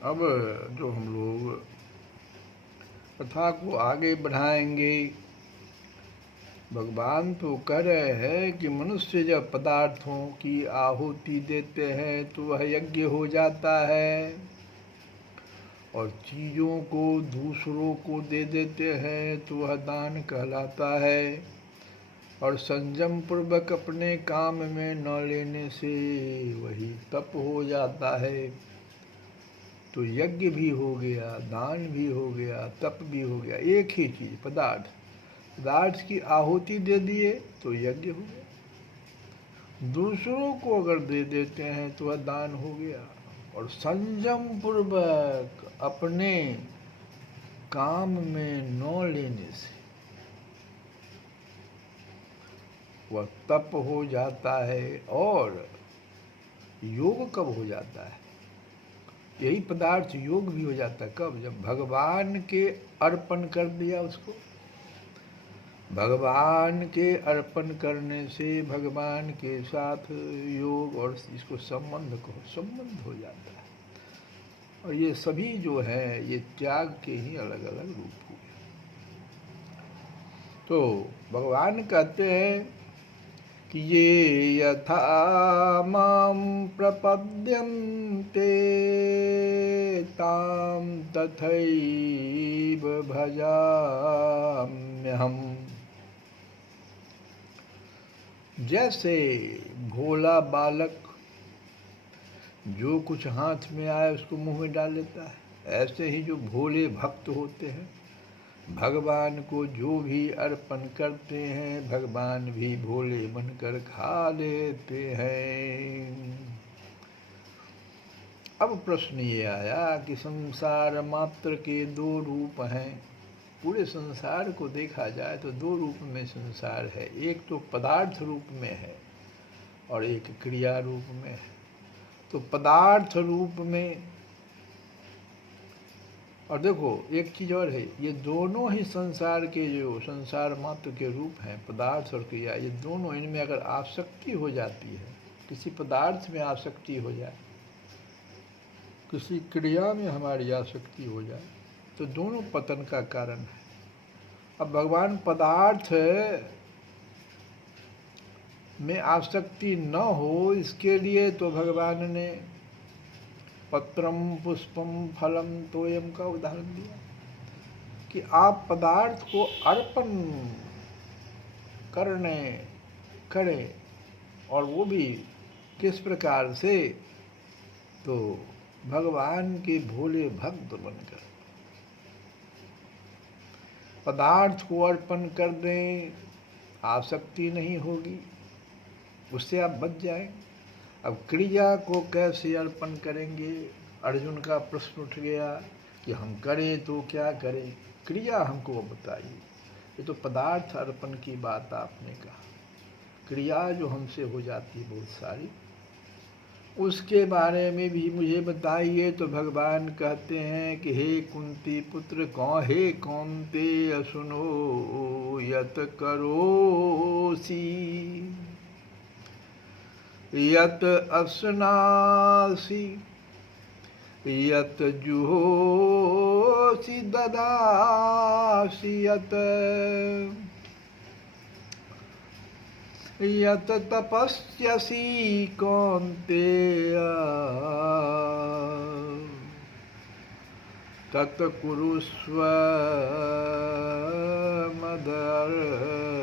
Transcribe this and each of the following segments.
अब जो हम लोग कथा को आगे बढ़ाएंगे, भगवान तो कह रहे हैं कि मनुष्य जब पदार्थों की आहुति देते हैं तो वह यज्ञ हो जाता है, और चीज़ों को दूसरों को दे देते हैं तो वह दान कहलाता है, और संयम पूर्वक अपने काम में न लेने से वही तप हो जाता है। तो यज्ञ भी हो गया, दान भी हो गया, तप भी हो गया, एक ही चीज़ पदार्थ की आहुति दे दिए तो यज्ञ हो गया। दूसरों को अगर दे देते हैं तो वह दान हो गया, और संयम पूर्वक अपने काम में न लेने से वह तप हो जाता है। और योग कब हो जाता है? यही पदार्थ योग भी हो जाता है। कब? जब भगवान के अर्पण कर दिया उसको, भगवान के अर्पण करने से भगवान के साथ योग और इसको संबंध हो जाता है। और ये सभी जो है ये त्याग के ही अलग अलग रूप हुए। तो भगवान कहते हैं कि ये यथा माम प्रपद्यन्ते ताम तथैव भजाम्यहम्। जैसे भोला बालक जो कुछ हाथ में आए उसको मुंह में डाल लेता है, ऐसे ही जो भोले भक्त होते हैं भगवान को जो भी अर्पण करते हैं भगवान भी भोले बनकर खा लेते हैं। अब प्रश्न ये आया कि संसार मात्र के दो रूप हैं। पूरे संसार को देखा जाए तो दो रूप में संसार है, एक तो पदार्थ रूप में है और एक क्रिया रूप में है। तो पदार्थ रूप में, और देखो एक चीज़ और है, ये दोनों ही संसार के जो संसार मात्र के रूप हैं पदार्थ और क्रिया, ये दोनों, इनमें अगर आसक्ति हो जाती है, किसी पदार्थ में आसक्ति हो जाए, किसी क्रिया में हमारी आसक्ति हो जाए तो दोनों पतन का कारण है। अब भगवान पदार्थ में आसक्ति न हो इसके लिए तो भगवान ने पत्रम पुष्पम फलम तोयम का उदाहरण दिया कि आप पदार्थ को अर्पण करें, और वो भी किस प्रकार से, तो भगवान के भोले भक्त बनकर पदार्थ को अर्पण कर दें, आसक्ति नहीं होगी, उससे आप बच जाएं। अब क्रिया को कैसे अर्पण करेंगे, अर्जुन का प्रश्न उठ गया कि हम करें तो क्या करें, क्रिया हमको बताइए। ये तो पदार्थ अर्पण की बात आपने कहा, क्रिया जो हमसे हो जाती है बहुत सारी, उसके बारे में भी मुझे बताइए। तो भगवान कहते हैं कि हे कुंती पुत्र कौन, हे कौन्तेय सुनो यत करोसि यत अस्नासि यत जुहोसि ददासि यत तपस्यसि कौन्तेय तत् कुरुष्व मदर्पणम्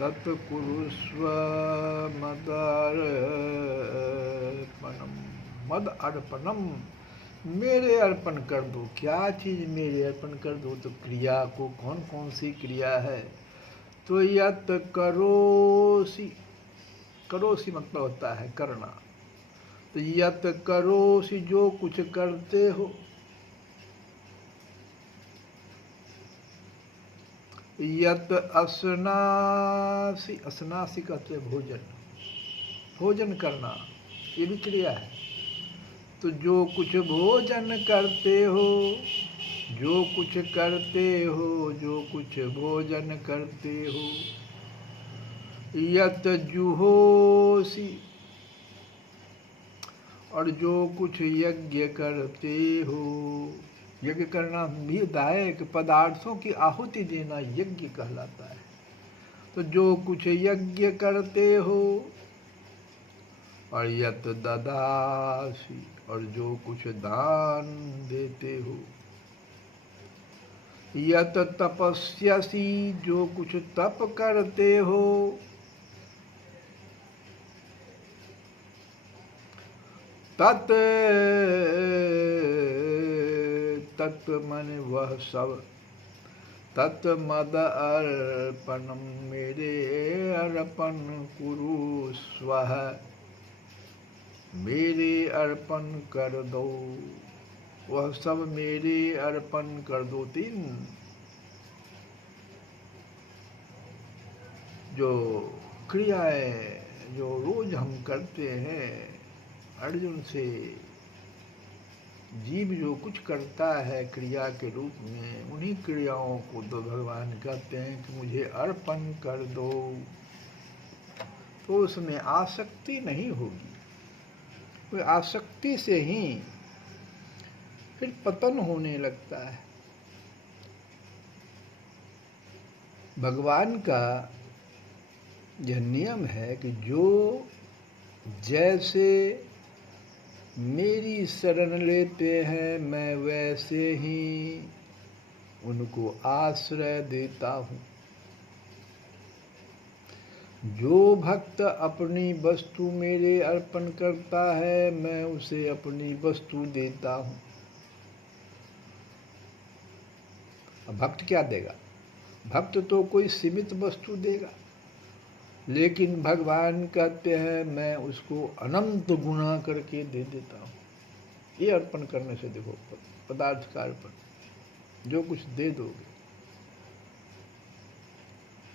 तत् कुरुष्व मदर्पणम्। मद अर्पणम, मेरे अर्पण कर दो। क्या चीज़ मेरे अर्पण कर दो? तो क्रिया को, कौन कौन सी क्रिया है? तो यत करोसि, करोसि मतलब होता है करना। तो यत करोसि जो कुछ करते हो, यत अस्नासि, अस्नासि कहते हैं भोजन, भोजन करना, ये भी क्रिया है। तो जो कुछ भोजन करते हो, जो कुछ करते हो, जो कुछ भोजन करते हो, यत जुहोसि, और जो कुछ यज्ञ करते हो। यज्ञ करना भी दायक पदार्थों की आहुति देना यज्ञ कहलाता है। तो जो कुछ यज्ञ करते हो, और यत ददासि, और जो कुछ दान देते हो, यत तपस्यसि, जो कुछ तप करते हो, तत् तत् माने वह सब, तत् मद अर्पणम, मेरे अर्पण कुरुस्व, मेरे अर्पण कर दो, वह सब मेरे अर्पण कर दो। तीन जो क्रियाएं जो रोज हम करते हैं, अर्जुन से जीव जो कुछ करता है क्रिया के रूप में, उन्हीं क्रियाओं को तो भगवान कहते हैं कि मुझे अर्पण कर दो, तो उसमें आसक्ति नहीं होगी। तो आसक्ति से ही फिर पतन होने लगता है। भगवान का यह नियम है कि जो जैसे मेरी शरण लेते हैं मैं वैसे ही उनको आश्रय देता हूँ। जो भक्त अपनी वस्तु मेरे अर्पण करता है मैं उसे अपनी वस्तु देता हूँ। अब भक्त क्या देगा? भक्त तो कोई सीमित वस्तु देगा, लेकिन भगवान कहते हैं मैं उसको अनंत गुना करके दे देता हूँ। ये अर्पण करने से देखो, पदार्थ का अर्पण, जो कुछ दे दोगे।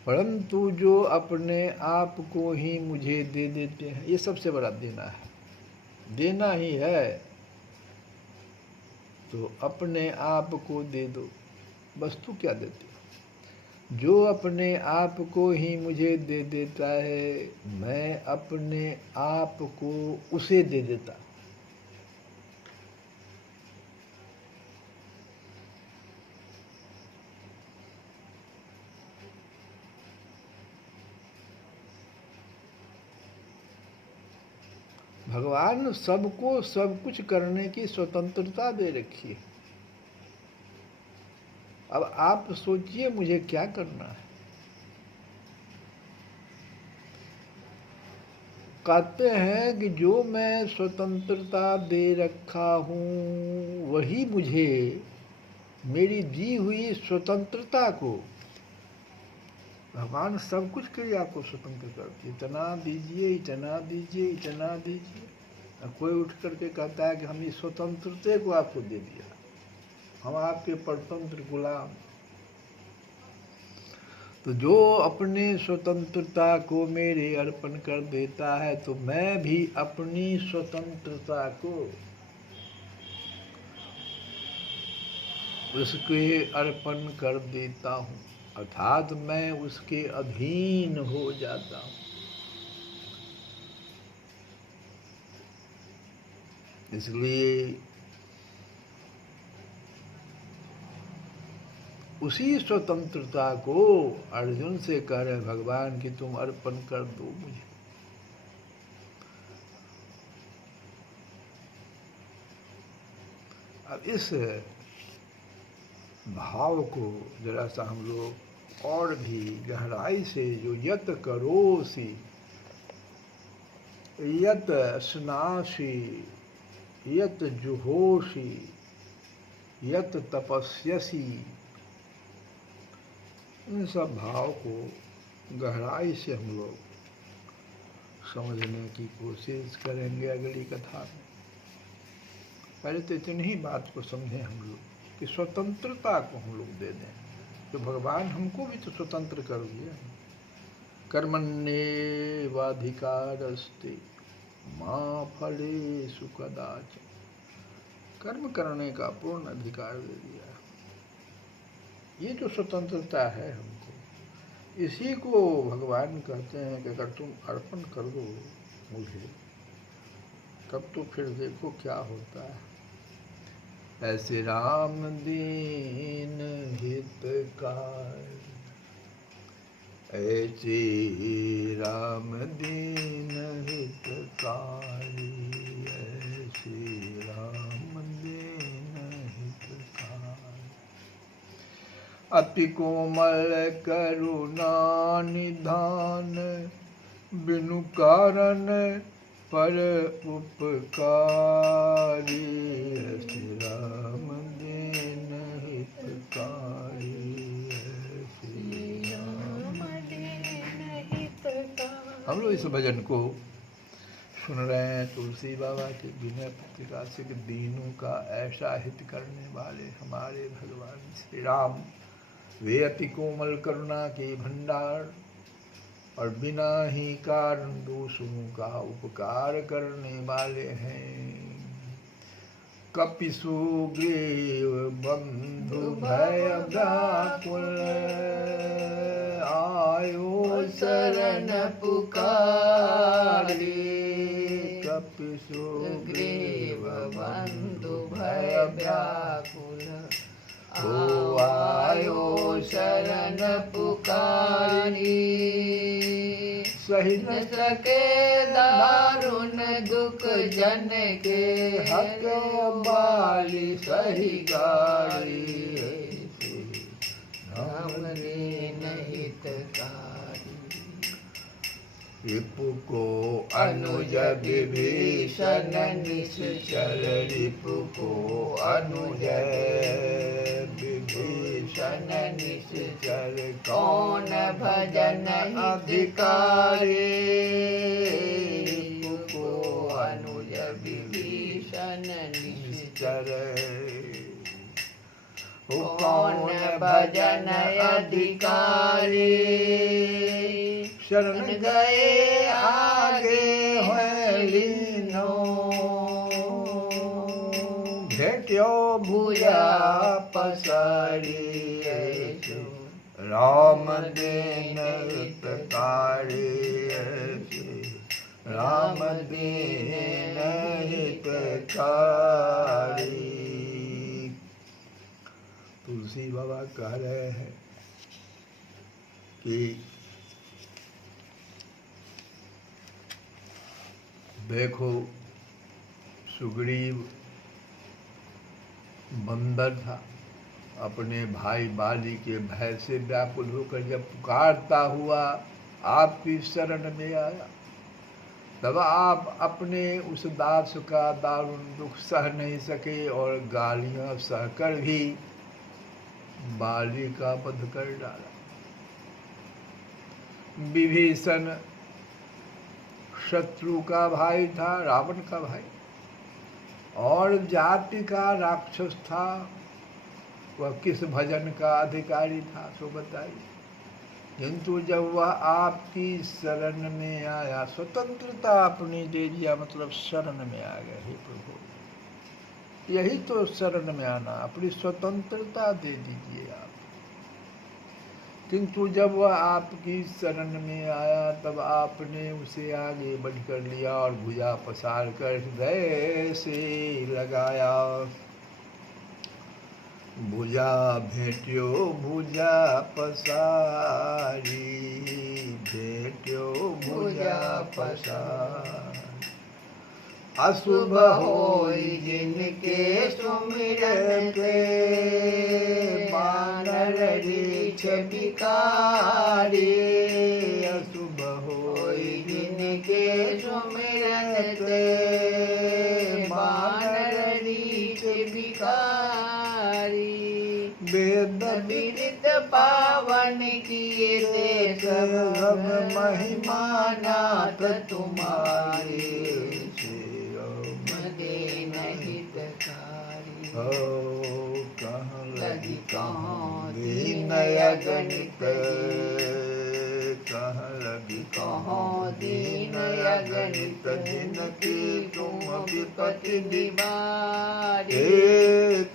परंतु जो अपने आप को ही मुझे दे देते हैं, ये सबसे बड़ा देना है। देना ही है तो अपने आप को दे दो। वस्तु क्या देते हो? जो अपने आप को ही मुझे दे देता है मैं अपने आप को उसे दे देता। भगवान सबको सब कुछ करने की स्वतंत्रता दे रखी है। अब आप सोचिए मुझे क्या करना है। कहते हैं कि जो मैं स्वतंत्रता दे रखा हूँ वही मुझे मेरी दी हुई स्वतंत्रता को, भगवान सब कुछ क्रिया को स्वतंत्र करती। इतना दीजिए, इतना दीजिए, इतना दीजिए। कोई उठ करके कहता है कि हम इस स्वतंत्रता को आपको दे दिया, हम आपके परतंत्र गुलाम। तो जो अपने स्वतंत्रता को मेरे अर्पण कर देता है तो मैं भी अपनी स्वतंत्रता को उसके अर्पण कर देता हूँ, अर्थात मैं उसके अधीन हो जाता हूँ। इसलिए उसी स्वतंत्रता को अर्जुन से कह रहे भगवान कि तुम अर्पण कर दो मुझे। अब इस भाव को जरा सा हम लोग और भी गहराई से, जो यत करोसि यत स्नासि यत जुहोषि यत तपस्यसि, इन सब भाव को गहराई से हम लोग समझने की कोशिश करेंगे अगली कथा में। पहले तो इतनी ही बात को समझें हम लोग कि स्वतंत्रता को हम लोग दे दें, तो भगवान हमको भी तो स्वतंत्र कर दिया। कर्मण्येवाधिकारस्ते मा फलेषु कदाचन, कर्म करने का पूर्ण अधिकार दे दिया। ये जो स्वतंत्रता है हमको, इसी को भगवान कहते हैं कि अगर तुम अर्पण कर दो मुझे, तब तो फिर देखो क्या होता है। ऐसे राम दीन हितकारी, ऐसे राम दीन हितकारी, ऐसे राम दीन हितकारी। अति कोमल करुणा निधान, बिनु कारण पर उपकारी, श्री राम दीन हितकारी, श्री राम दीन हितकारी। हम लोग इस भजन को सुन रहे हैं तुलसी बाबा के विनय पत्रिका से कि दीनों का ऐसा हित करने वाले हमारे भगवान श्री राम, वे अति कोमल करुणा के भंडार और बिना ही कारण दोषों का उपकार करने वाले हैं। कपिसुग्रीव बंधु भय व्याकुल, आयो शरण पुकारी। कपिसुग्रीव बंधु भय व्याकुल, आयो शरण पुकारी। सही न सके दारुण दुख जन के, हक बाली सही गारी। राम दीन हितकारी। रिपु को अनुज विभीषण निश्चर, रिपु को अनुज विभीषण निश्चर, कौन भजन अधिकारी। रिपु को अनुज विभीषण निश्चर, कौन भजन अधिकारी। शरण गए आगे हैं लीनो, भेट्यो भुजा पसारी। राम दीन हितकारी, राम दीन हितकारी। तुलसी बाबा कह रहे हैं कि देखो, सुग्रीव बंदर था, अपने भाई बाली के भय से व्याकुल होकर जब पुकारता हुआ आपकी शरण में आया, तब आप अपने उस दास का दारुण दुख सह नहीं सके और गालियां सहकर भी बाली का वध कर डाला। विभीषण शत्रु का भाई था, रावण का भाई, और जाति का राक्षस था। वह किस भजन का अधिकारी था सो बताइए। किंतु जब वह आपकी शरण में आया, स्वतंत्रता अपनी दे दिया, मतलब शरण में आ गए। हे प्रभु, यही तो शरण में आना, अपनी स्वतंत्रता दे दीजिए आप। किंतु जब वह आपकी शरण में आया, तब आपने उसे आगे बढ़कर लिया और भुजा पसार कर हृदय से लगाया। भुजा भेट्यो भुजा पसारी, भेट्यो भुजा पसारी। अशुभ होई जिनके सुमिरन के, बानर रीछ बिकारी। अशुभ होई जिनके सुमिरन के, बानर रीछ बिकारी। वेद विदित पावन किए ते सब, महिमा नाथ तुम्हारे। दीन हितकारी। कहाँ लगी कहाँ दीन अगणित, कहाँ लगी कहाँ दीन अगणित। जिनकी तुम विपत्ति निवारे,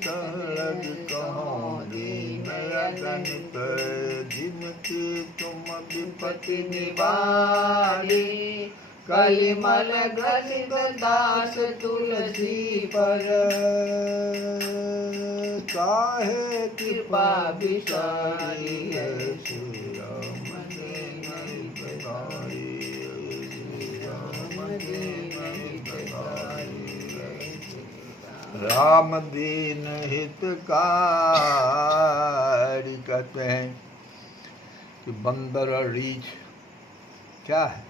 कहाँ लगी कहाँ दीन अगणित, जिनकी तुम विपत्ति निवारे। कलिमल ग्रसित दास तुलसी पर, काहे कृपा विसारी। श्री राम दीन हितकारी, श्री राम दीन हितकारी। राम दीन हितकारी कहते हैं कि बंदर और रीछ क्या है?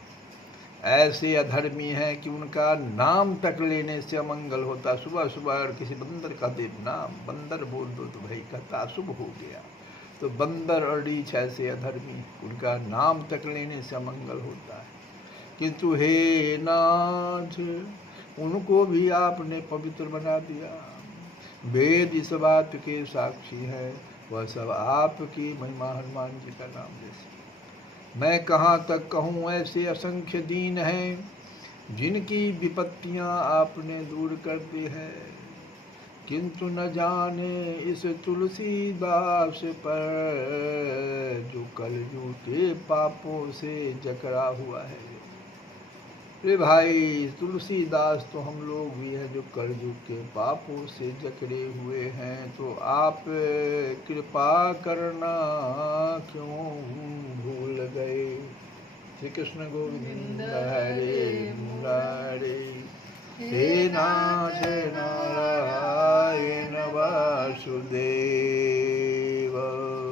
ऐसे अधर्मी हैं कि उनका नाम तक लेने से अमंगल होता। सुबह सुबह अगर किसी बंदर का देव नाम बंदर बोल दो तो भाई कहता अशुभ हो गया। तो बंदर और रीछ ऐसे अधर्मी, उनका नाम तक लेने से अमंगल होता है। किंतु हे नाथ, उनको भी आपने पवित्र बना दिया। वेद इस बात के साक्षी है, वह सब आपकी महिमा। हनुमान जी का नाम जैसे मैं कहाँ तक कहूँ, ऐसे असंख्य दीन हैं जिनकी विपत्तियाँ आपने दूर कर दी है। किंतु न जाने इस तुलसीदास पर, जो कलयुग के पापों से जकड़ा हुआ है। रे भाई, तुलसीदास तो हम लोग भी हैं जो कलयुग के पापों से जकड़े हुए हैं। तो आप कृपा करना क्यों भूल गए। श्री कृष्ण गोविंद हरे मुरारे। हे नाथ नारायण वासुदेव।